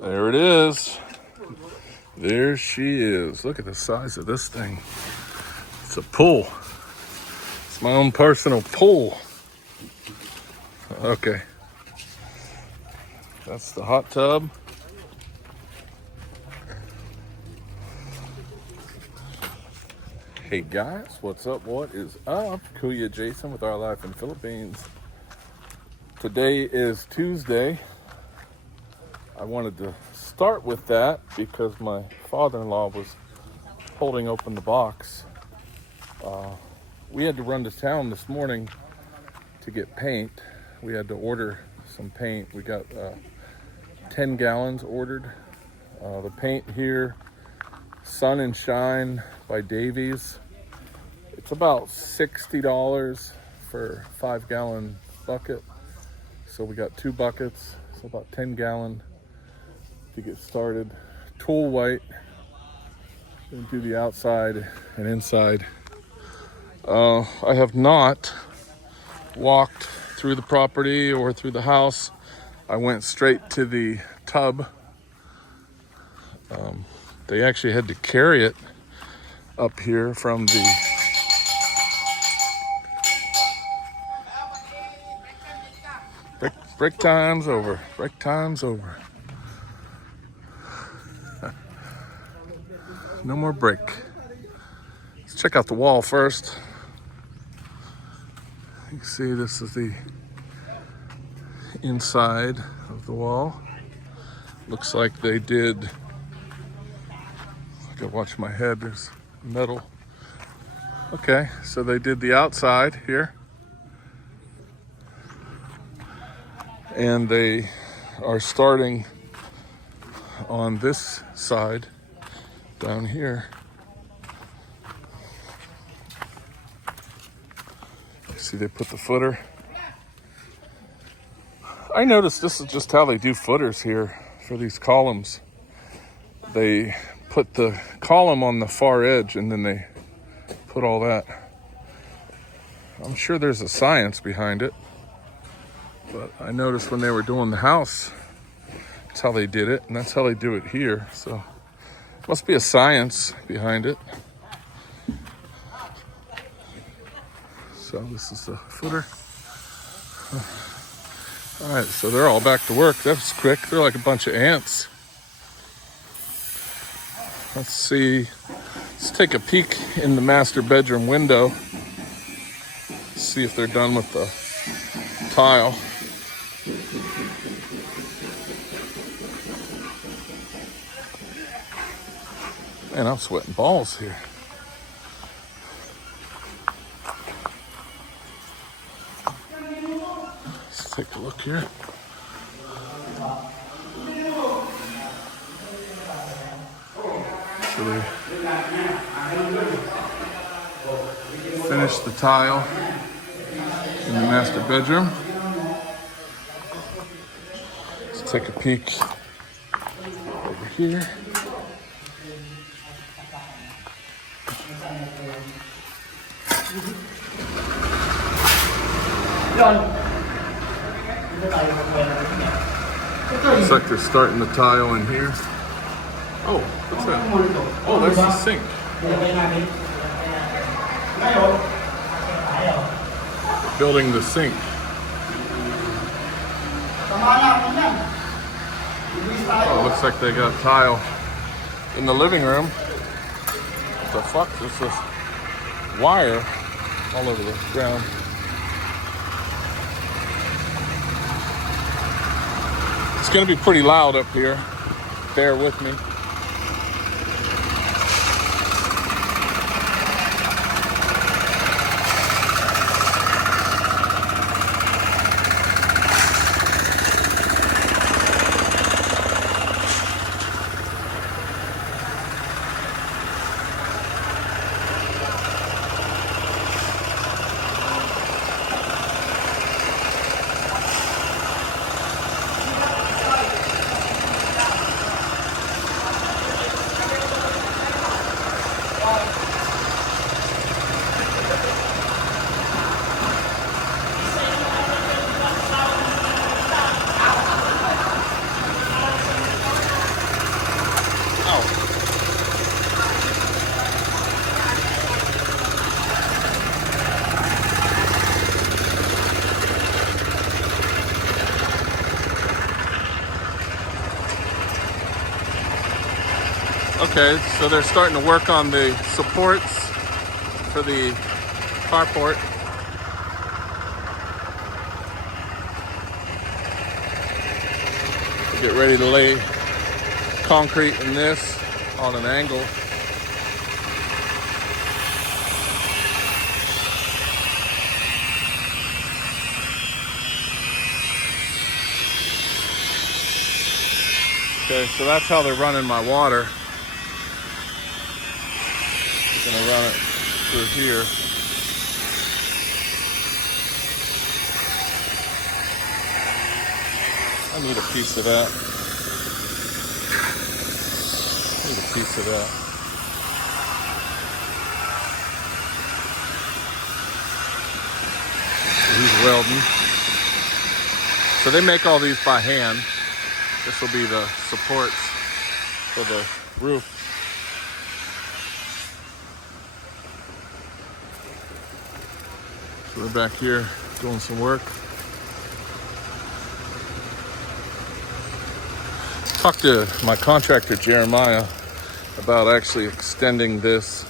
There it is. There she is. Look at the size of this thing. It's a pool. It's my own personal pool. Okay. That's the hot tub. Hey guys, what's up? What is up? Kuya Jason with Our Life in Philippines. Today is Tuesday. I wanted to start with that because my father-in-law was holding open the box. We had to run to town this morning to get paint. We had to order some paint. We got 10 gallons ordered. The paint here, Sun and Shine by Davies. It's about $60 for a 5-gallon bucket. So we got 2 buckets, so about 10 gallon to get started. Tool white, gonna do the outside and inside. I have not walked through the property or through the house. I went straight to the tub. They actually had to carry it up here from the break time's over. Break time's over. No more break. Let's check out the wall first. You can see this is the inside of the wall. Looks like they did. I gotta watch my head. There's metal. Okay, so they did the outside here. And they are starting on this side down here. See, they put the footer. I noticed this is just how they do footers here for these columns. They put the column on the far edge and then they put all that. I'm sure there's a science behind it. But I noticed when they were doing the house, that's how they did it, and that's how they do it here. So, must be a science behind it. So this is the footer. All right, so they're all back to work. That's quick. They're like a bunch of ants. Let's see. Let's take a peek in the master bedroom window. See if they're done with the tile. Man, I'm sweating balls here. Let's take a look here. So they finished the tile in the master bedroom. Let's take a peek over here. Looks like they're starting the tile in here. Oh, what's that? Oh, that's the sink. Building the sink. Oh, looks like they got tile in the living room. What the fuck? There's this wire all over the ground. It's gonna be pretty loud up here. Bear with me. Okay, so they're starting to work on the supports for the carport. Get ready to lay concrete in this on an angle. Okay, so that's how they're running my water. I'm gonna run it through here. I need a piece of that. Need a piece of that. He's welding. So they make all these by hand. This will be the supports for the roof. So they're back here doing some work. Talked to my contractor Jeremiah about actually extending this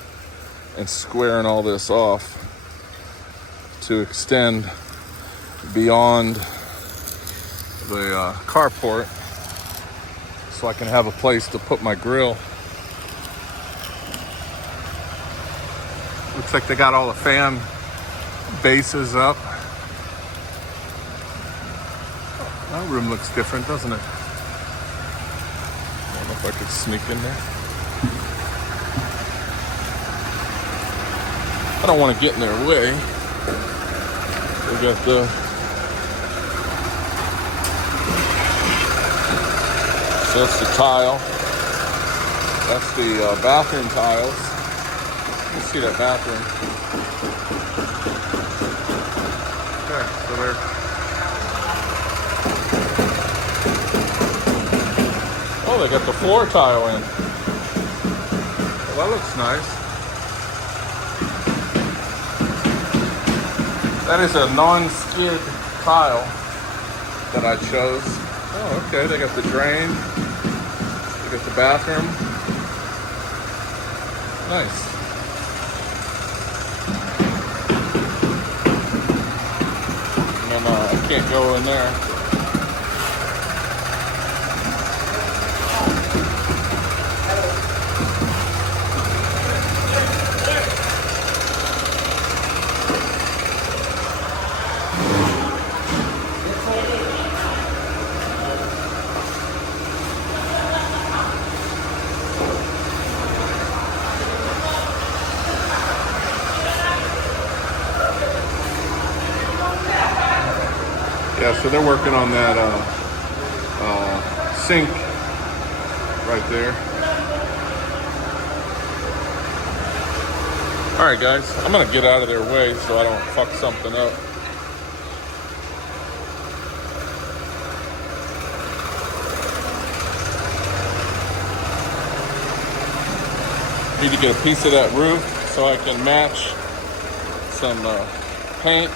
and squaring all this off to extend beyond the carport so I can have a place to put my grill. Looks like they got all the fan bases up. Oh, that room looks different, doesn't it? I don't know if I could sneak in there. I don't want to get in their way. We got the so that's the tile. That's the bathroom tiles. You can see that bathroom. Okay, so they're oh, they got the floor tile in. Well, that looks nice. That is a non-skid tile that I chose. Oh, okay, they got the drain. They got the bathroom. Nice. And then I can't go in there. Yeah, so they're working on that sink right there. All right, guys, I'm gonna get out of their way so I don't fuck something up. Need to get a piece of that roof so I can match some paint.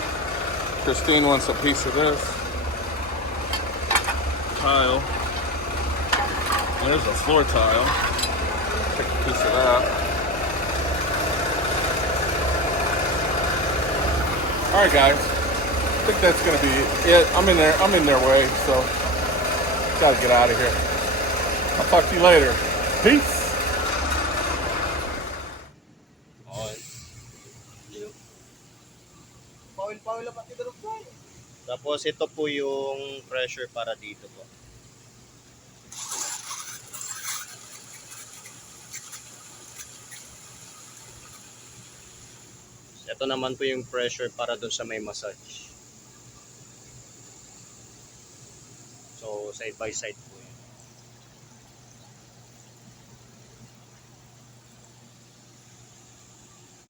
Christine wants a piece of this tile. There's a floor tile. Take a piece of that. All right, guys. I think that's gonna be it. I'm in their way, so gotta get out of here. I'll talk to you later. Peace. Tapos ito po yung pressure para dito po. Ito naman po yung pressure para doon sa may massage. So side by side.